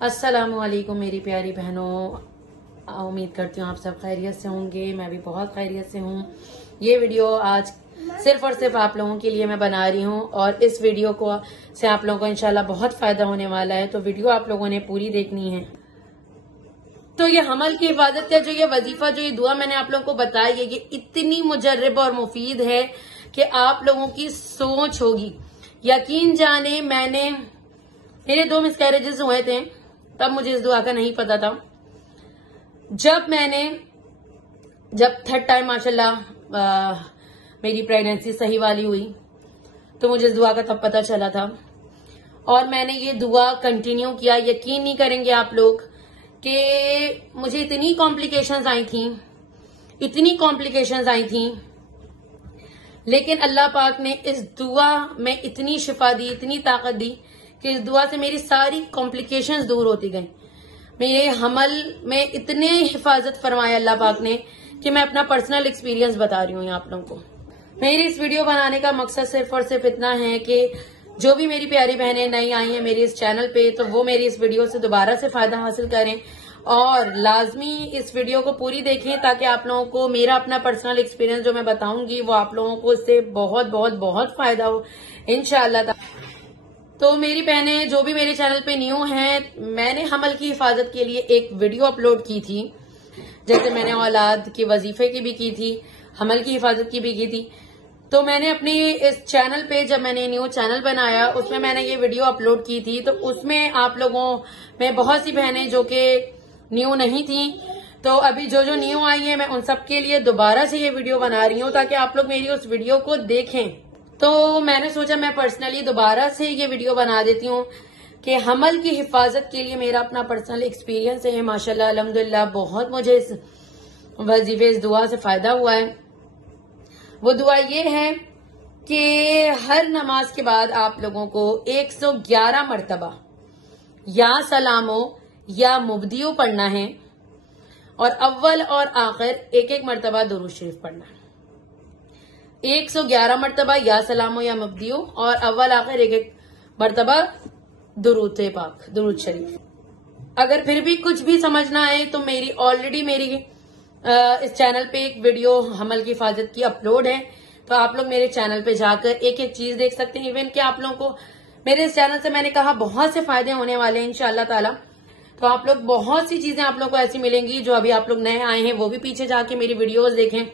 अस्सलाम वालेकुम मेरी प्यारी बहनों, उम्मीद करती हूँ आप सब खैरियत से होंगे। मैं भी बहुत खैरियत से हूँ। ये वीडियो आज सिर्फ और सिर्फ आप लोगों के लिए मैं बना रही हूँ और इस वीडियो को से आप लोगों को इंशाल्लाह बहुत फायदा होने वाला है, तो वीडियो आप लोगों ने पूरी देखनी है। तो ये हमल की हिफाजत का जो ये वजीफा, जो ये दुआ मैंने आप लोगों को बताई है, ये इतनी मुजर्रब और मुफीद है कि आप लोगों की सोच होगी। यकीन जाने, मेरे 2 मिसकैरेजेस हुए थे, तब मुझे इस दुआ का नहीं पता था। जब थर्ड टाइम माशाल्लाह मेरी प्रेगनेंसी सही वाली हुई, तो मुझे इस दुआ का तब पता चला था और मैंने ये दुआ कंटिन्यू किया। यकीन नहीं करेंगे आप लोग कि मुझे इतनी कॉम्प्लिकेशंस आई थी, लेकिन अल्लाह पाक ने इस दुआ में इतनी शिफा दी, इतनी ताकत दी कि इस दुआ से मेरी सारी कॉम्प्लिकेशंस दूर होती गई। मेरे हमल में इतने हिफाजत फरमाया अल्लाह पाक ने कि मैं अपना पर्सनल एक्सपीरियंस बता रही हूँ आप लोगों को। मेरी इस वीडियो बनाने का मकसद सिर्फ और सिर्फ इतना है कि जो भी मेरी प्यारी बहनें नई आई हैं मेरे इस चैनल पे, तो वो मेरी इस वीडियो से दोबारा से फायदा हासिल करें और लाजमी इस वीडियो को पूरी देखें, ताकि आप लोगों को मेरा अपना पर्सनल एक्सपीरियंस जो मैं बताऊंगी वो आप लोगों को इससे बहुत बहुत बहुत फायदा हो इंशाअल्लाह। तो मेरी बहनें जो भी मेरे चैनल पे न्यू हैं, मैंने हमल की हिफाजत के लिए एक वीडियो अपलोड की थी, जैसे मैंने औलाद के वजीफे की भी की थी, हमल की हिफाजत की भी की थी। तो मैंने अपनी इस चैनल पे, जब मैंने न्यू चैनल बनाया, उसमें मैंने ये वीडियो अपलोड की थी। तो उसमें आप लोगों में बहुत सी बहनें जो कि न्यू नहीं थी, तो अभी जो न्यू आई है, मैं उन सबके लिए दोबारा से ये वीडियो बना रही हूँ ताकि आप लोग मेरी उस वीडियो को देखें। तो मैंने सोचा मैं पर्सनली दोबारा से ये वीडियो बना देती हूँ कि हमल की हिफाजत के लिए मेरा अपना पर्सनल एक्सपीरियंस है। माशाल्लाह अल्हम्दुलिल्लाह बहुत मुझे इस वजीफे, इस दुआ से फायदा हुआ है। वो दुआ ये है कि हर नमाज के बाद आप लोगों को 111 मरतबा या सलामो या मुब्दियो पढ़ना है और अव्वल और आखिर एक एक मरतबा दुरूद शरीफ पढ़ना है। 111 मरतबा या सलामो या मुब्दियो और अव्वल आखिर एक एक मरतबा दुरूद पाक, दुरूद शरीफ। अगर फिर भी कुछ भी समझना है तो ऑलरेडी मेरी इस चैनल पे एक वीडियो हमल की हिफाजत की अपलोड है, तो आप लोग मेरे चैनल पे जाकर एक एक चीज देख सकते हैं। इवन कि आप लोगों को मेरे इस चैनल से, मैंने कहा, बहुत से फायदे होने वाले हैं इंशाअल्लाह ताला। तो आप लोग बहुत सी चीजें आप लोग को ऐसी मिलेंगी, जो अभी आप लोग नए आए हैं वो भी पीछे जाके मेरी वीडियोस देखें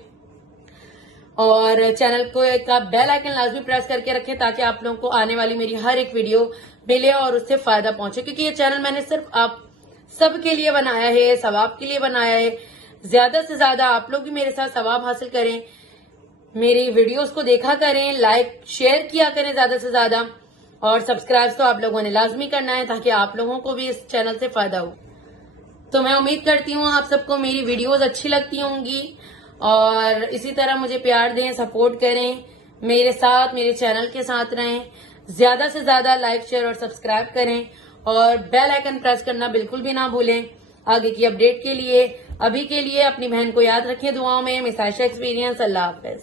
और चैनल को का बेल आइकन लाजमी प्रेस करके रखें ताकि आप लोगों को आने वाली मेरी हर एक वीडियो मिले और उससे फायदा पहुंचे। क्योंकि ये चैनल मैंने सिर्फ आप सबके लिए बनाया है, सवाब के लिए बनाया है। ज्यादा से ज्यादा आप लोग भी मेरे साथ सवाब हासिल करें, मेरी वीडियोस को देखा करें, लाइक शेयर किया करें ज्यादा से ज्यादा, और सब्सक्राइब तो आप लोगों ने लाजमी करना है ताकि आप लोगों को भी इस चैनल से फायदा हो। तो मैं उम्मीद करती हूँ आप सबको मेरी वीडियोस अच्छी लगती होंगी और इसी तरह मुझे प्यार दें, सपोर्ट करें, मेरे साथ, मेरे चैनल के साथ रहें। ज्यादा से ज्यादा लाइक, शेयर और सब्सक्राइब करें और बेल आइकन प्रेस करना बिल्कुल भी ना भूलें आगे की अपडेट के लिए। अभी के लिए अपनी बहन को याद रखें दुआओं में। Miss Ayesha experience. अल्लाह हाफिज।